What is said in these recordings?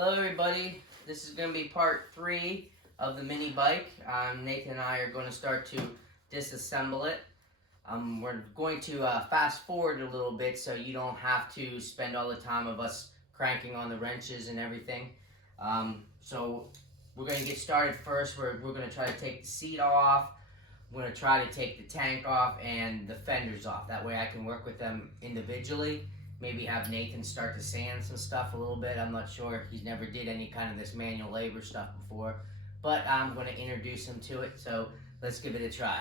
Hello everybody, this is going to be part 3 of the mini bike. Nathan and I are going to start to disassemble it. We're going to fast forward a little bit so you don't have to spend all the time of us cranking on the wrenches and everything. So we're going to get started first. We're going to try to take the seat off. We're going to try to take the tank off and the fenders off. That way I can work with them individually. Maybe have Nathan start to sand some stuff a little bit. I'm not sure. He's never did any kind of this manual labor stuff before. But I'm going to introduce him to it. So let's give it a try.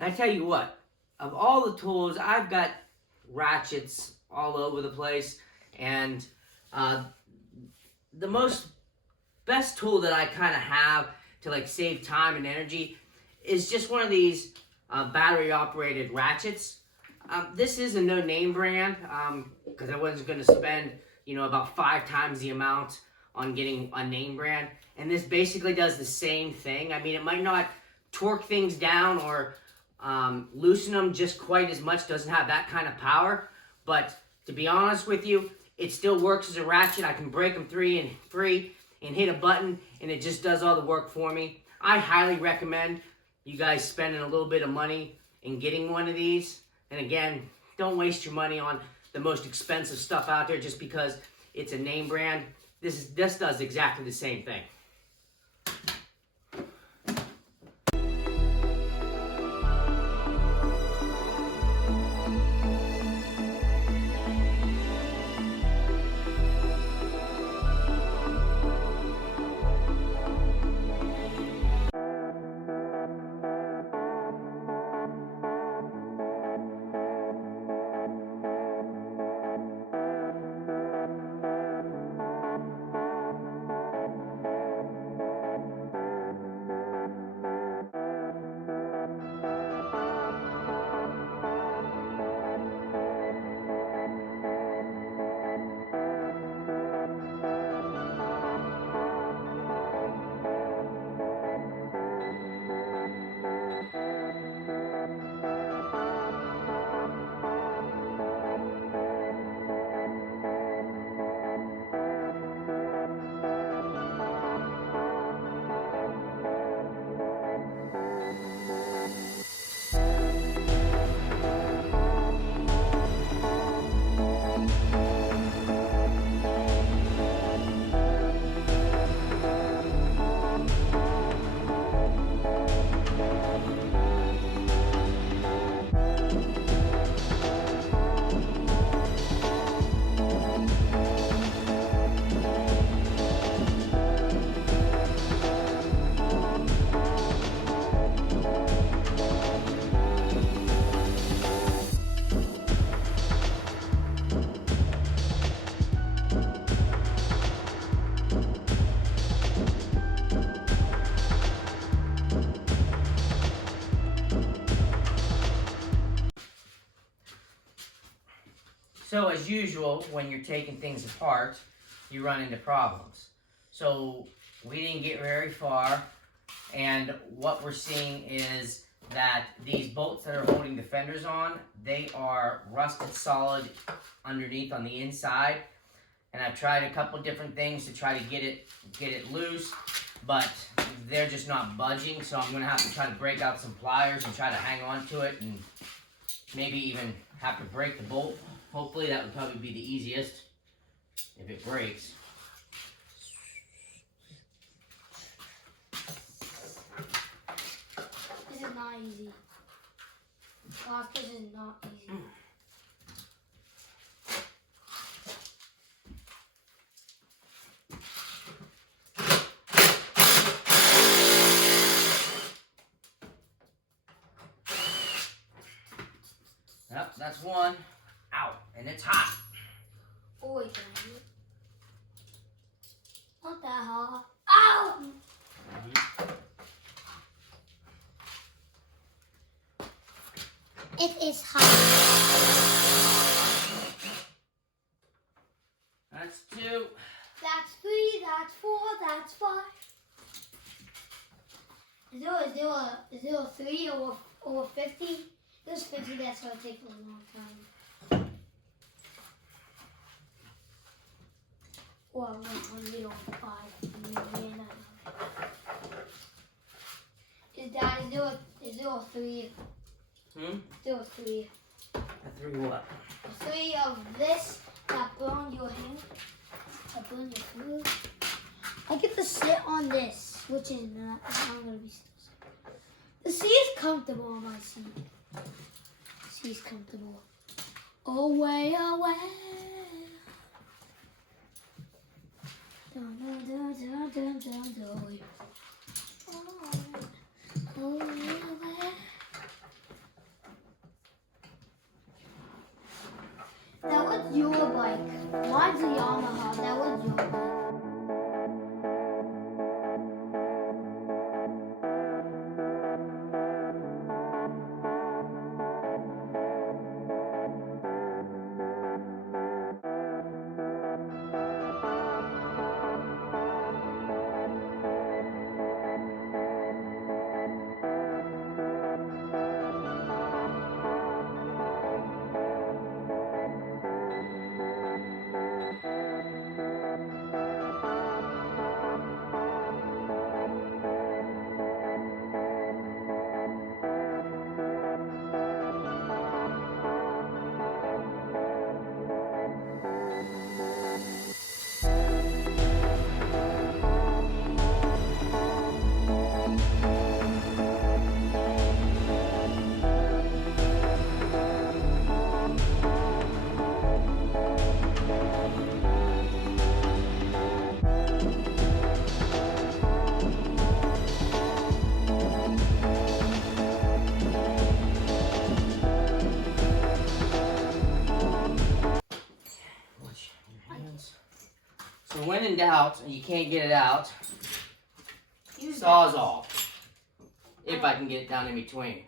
I tell you what, of all the tools, I've got ratchets all over the place, and the best tool that I kind of have to like save time and energy is just one of these battery operated ratchets. This is a no name brand because I wasn't going to spend about 5 times the amount on getting a name brand, and this basically does the same thing. I mean, it might not torque things down or loosen them just quite as much, doesn't have that kind of power, but to be honest with you, it still works as a ratchet. I can break them free and hit a button and it just does all the work for me. I highly recommend you guys spending a little bit of money in getting one of these. And again, don't waste your money on the most expensive stuff out there just because it's a name brand. This does exactly the same thing. So as usual, when you're taking things apart, you run into problems. So we didn't get very far, and what we're seeing is that these bolts that are holding the fenders on, they are rusted solid underneath on the inside. And I've tried a couple different things to try to get it loose, but they're just not budging. So I'm gonna have to try to break out some pliers and try to hang on to it and maybe even have to break the bolt. Hopefully that would probably be the easiest if it breaks. This is not easy. Gosh, this is not easy. Yep, that's one. Ow, and it's hot. Oh, wait, can I do it? Not that hot. Ow! It is hot. That's two. That's 3, that's 4, that's 5. Is there a 3 or 50? There's 50, that's going to take a long time. Or 100 or 5. Is there a 3? Hmm? There a 3. A three what? A 3 of this that burn your hand. That burn your food. I get to sit on this, which is not. I'm going to be still sitting. The seat is comfortable on my seat. The seat's comfortable. Away, away. Dun, dun, dun, dun, dun, dun, dun. Away, away. That was your bike. Mine's a Yamaha. That was your bike. So when in doubt and you can't get it out, Use Sawzall. If I can get it down in between.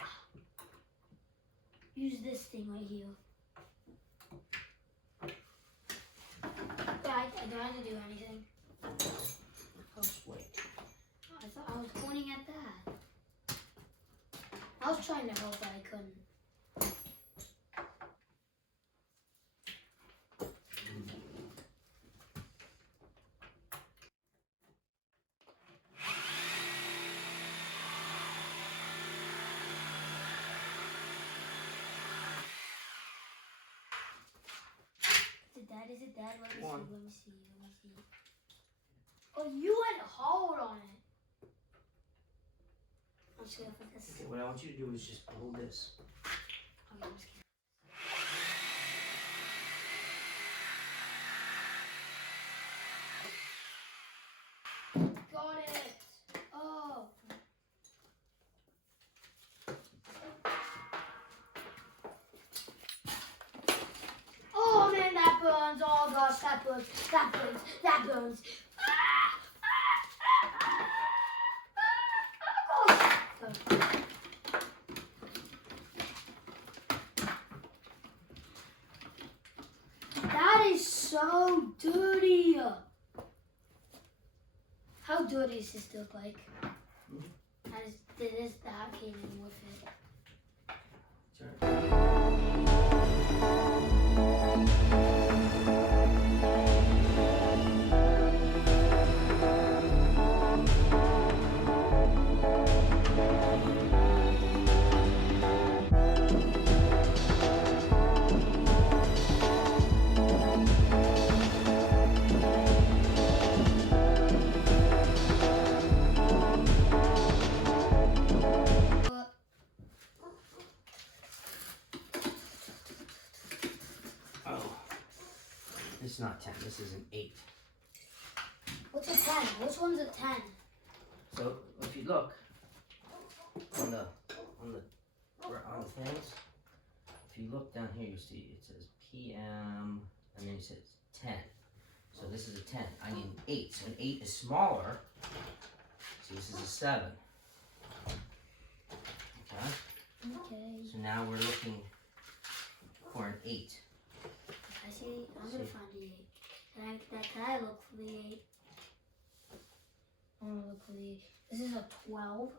Use this thing right here. Yeah, I don't have to do anything. Just wait. I thought I was pointing at that. I was trying to help, but I couldn't. Is it that? Let me see. Oh, you went hard on it. I'm just gonna put this. Okay, what I want you to do is just hold this. Okay, I'm just kidding. Got it. Oh. Oh man, that burns. Oh gosh, that burns. That burns. That burns. That is so dirty. How dirty is this dirt bike? That came in with it. Sure. is not 10. This is an 8. What's a 10? Which one's a 10? So if you look on the things, if you look down here, you see it says PM, and then it says 10. So this is a 10. I need an 8. So an 8 is smaller. So this is a 7. Okay. Okay. So now we're looking for an 8. I see. I'm gonna find the 8. Can I look for the 8? I wanna look for the 8. This is a 12.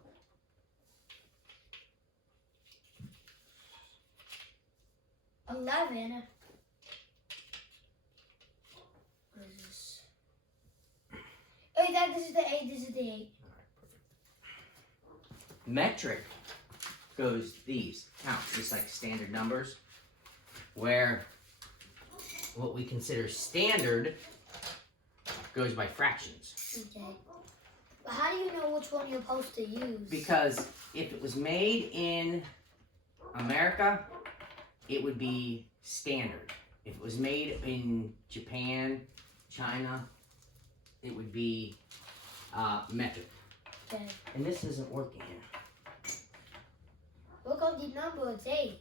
$11. What is this? Oh, Dad, this is the 8. This is the 8. All right, perfect. Metric goes these counts, just like standard numbers, where what we consider standard goes by fractions. Okay. But how do you know which one you're supposed to use? Because if it was made in America, it would be standard. If it was made in Japan, China, it would be metric. Okay. And this isn't working here. Look on the number, it's 8.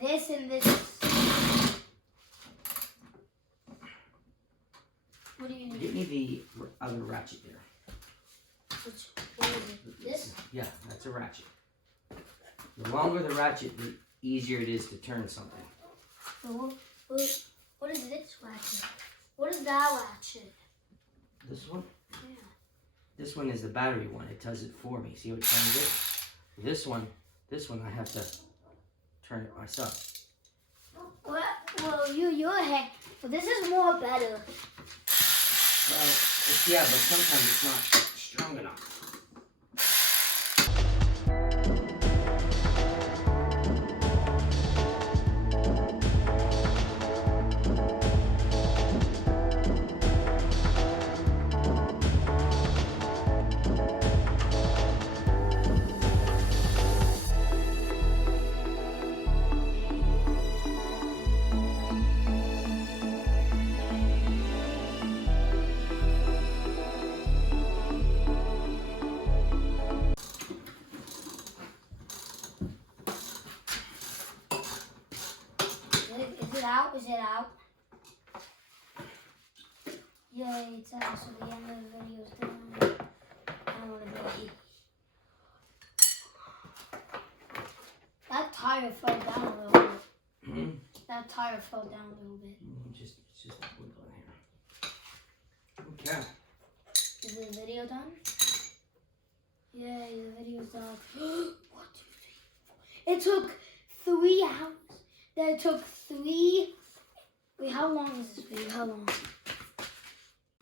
This and this. What do you need? Give me the other ratchet there. What is it? This? Yeah, that's a ratchet. The longer the ratchet, the easier it is to turn something. So what is this ratchet? What is that ratchet? This one? Yeah. This one is the battery one. It does it for me. See how it turns it? This one I have to turn it myself. Well, your head. But this is more better. Well, yeah, but sometimes it's not strong enough. Is it out? Yay, it's out, so the end of the video is done. I don't want to be. That tire fell down a little bit. Mm-hmm. That tire fell down a little bit. It's just wiggling here. Okay. Is the video done? Yay, the video's done. 1, 2, 3, 4. It took 3 hours. That took 3. Wait, how long is this video? How long?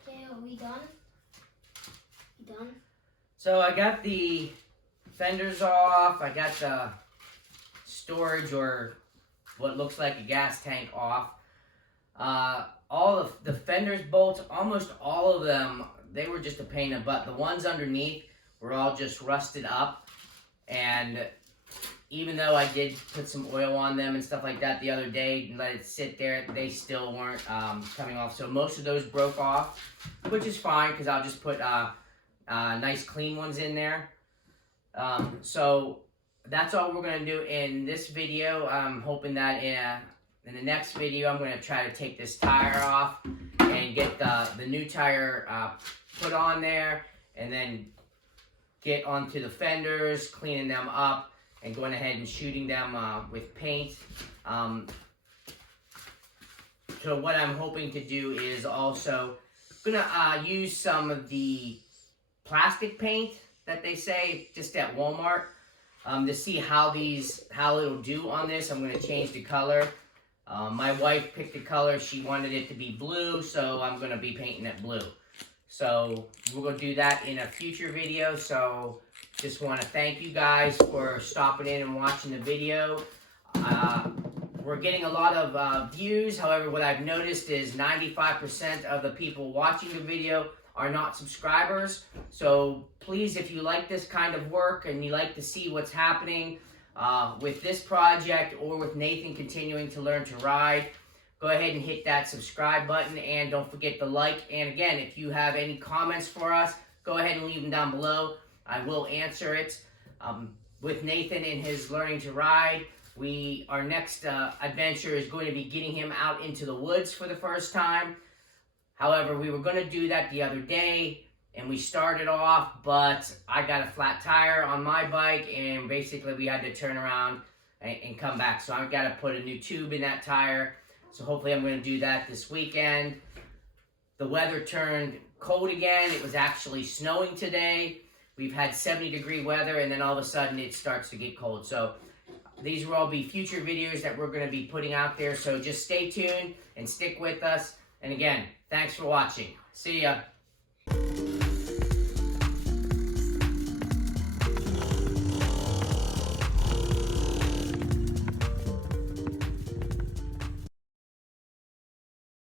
Okay, are we done? We done? So I got the fenders off. I got the storage or what looks like a gas tank off. All of the fenders bolts, almost all of them, they were just a pain in the butt. The ones underneath were all just rusted up, and even though I did put some oil on them and stuff like that the other day and let it sit there, they still weren't coming off. So most of those broke off, which is fine because I'll just put nice clean ones in there. So that's all we're going to do in this video. I'm hoping that in the next video I'm going to try to take this tire off and get the new tire put on there, and then get onto the fenders, cleaning them up, and going ahead and shooting them with paint. So what I'm hoping to do is also gonna use some of the plastic paint that they say just at Walmart to see how it'll do on this. I'm gonna change the color My wife picked a color. She wanted it to be blue, so I'm going to be painting it blue. So we're going to do that in a future video. So just want to thank you guys for stopping in and watching the video. We're getting a lot of views. However, what I've noticed is 95% of the people watching the video are not subscribers. So please, if you like this kind of work and you like to see what's happening with this project or with Nathan continuing to learn to ride, go ahead and hit that subscribe button, and don't forget to like. And again, if you have any comments for us, go ahead and leave them down below. I will answer it. With Nathan and his learning to ride, our next adventure is going to be getting him out into the woods for the first time. However, we were going to do that the other day, and we started off, but I got a flat tire on my bike, and basically we had to turn around and come back. So I've got to put a new tube in that tire. So hopefully I'm going to do that this weekend. The weather turned cold again. It was actually snowing today. We've had 70-degree weather, and then all of a sudden it starts to get cold. So these will all be future videos that we're going to be putting out there. So just stay tuned and stick with us. And again, thanks for watching. See ya.